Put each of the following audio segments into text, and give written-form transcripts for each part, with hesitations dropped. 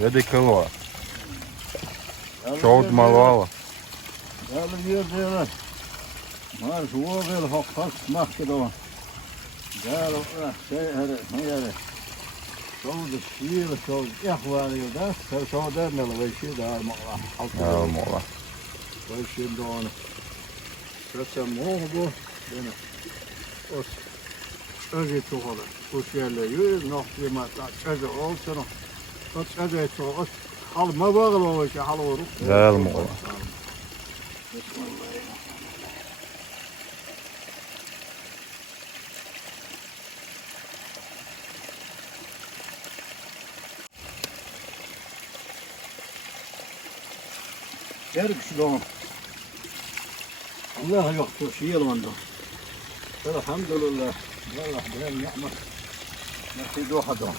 Ведикова. Чоуд малвала. Ja, dat hier delen. Maar zoveel hoogst mag gedaan. Daar op de zo de sfeer, zo echt waar je dat, zo daar naar weet je, daar maar altijd. Ja, mooi. Weet je dan. Dat zijn morgen door. Os. Önce çok olur. Bu şeyleri nog bir maçlar. Önce olsa nog. Dat önce çok os. Alma bağlı olacak hal olur. Güzel mooi. Her kişi de Allah yoktur şey yalandı. Elhamdülillah. Allah ben nimet. Makidu hadon.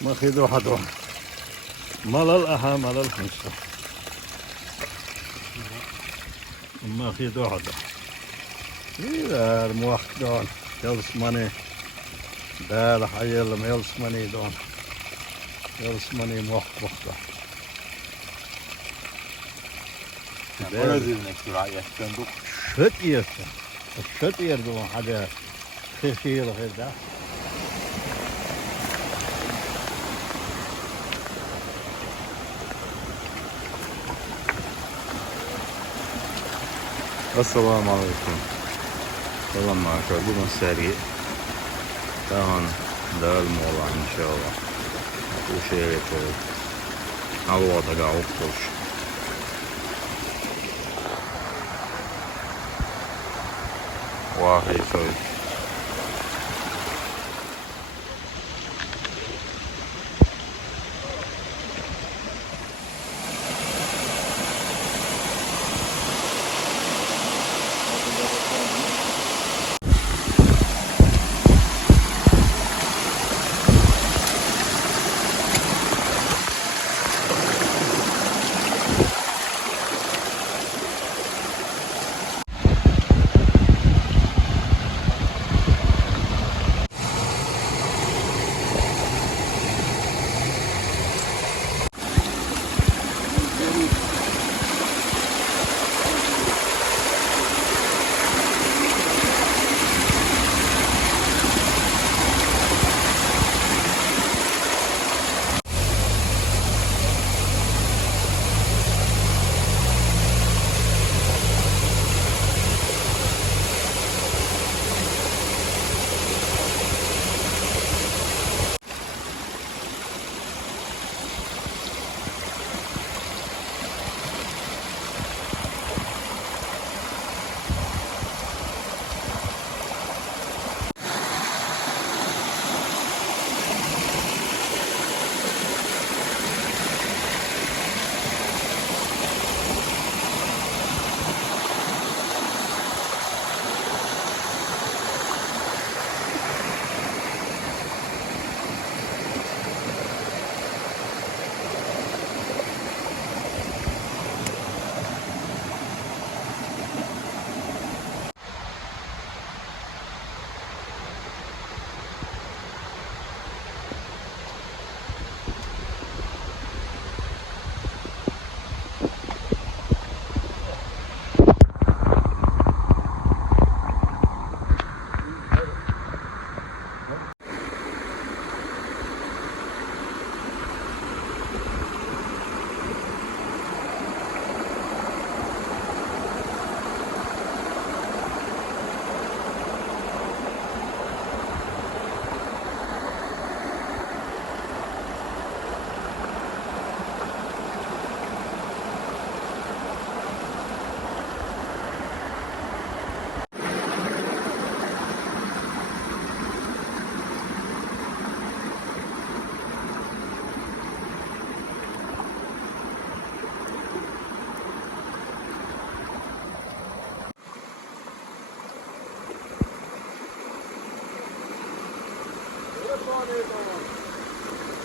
Makidu hadon. Malal aha malal hamsa. Makidu hadon. İler muakkdan. Yalısmani. Dal hayalım yalısmani don. Yalısmani muakkdan. Öyle zilmek rayetten duk. Şöt yersin. Şöt yerdi o hadi. Kırşıyılık evde. Assalamu alaikum. Selam arkadaşlar. Bugün seri. Tamam. Dağılma olan inşallah. Bu şeye getiriyoruz. Havada gavuk boş. Vahiy söz.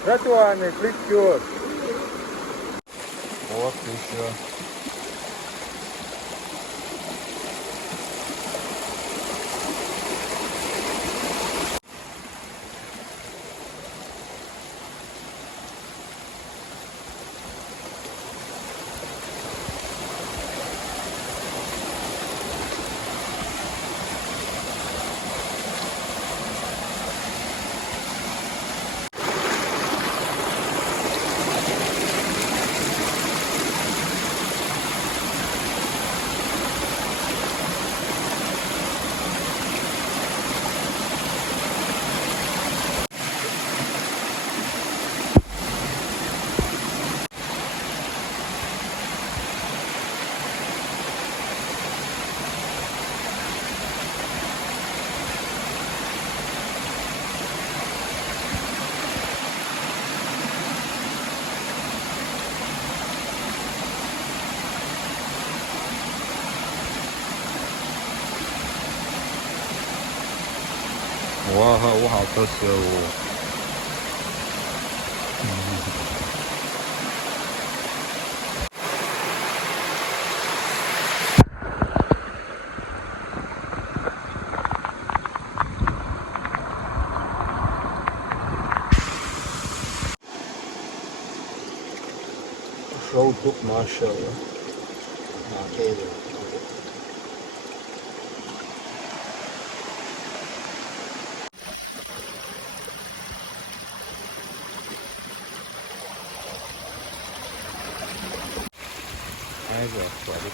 Ратуаны, плечо. Вот еще. 哇，我好特色哦。Soğukluk maşallah. Afiyet olsun. Nerede başladık?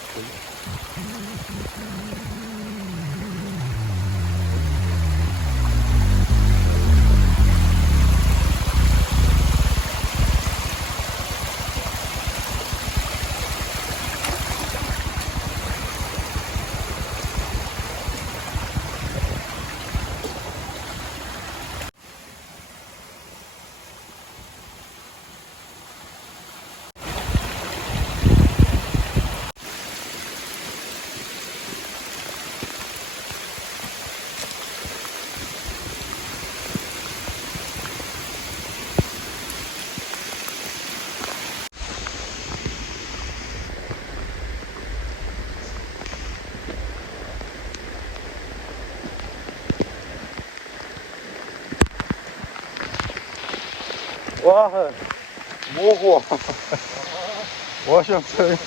哇，模糊，我想吃。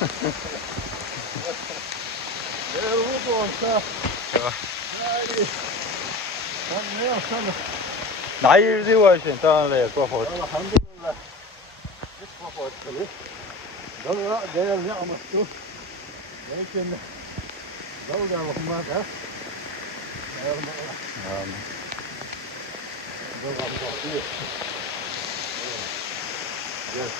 哪有的我现当然来过好。Elhamdülillah. Hiç bakmadık. Dalga değerli ama şu. Belki de dalga bakmaz ha. Dalga bakmıyor. Gel.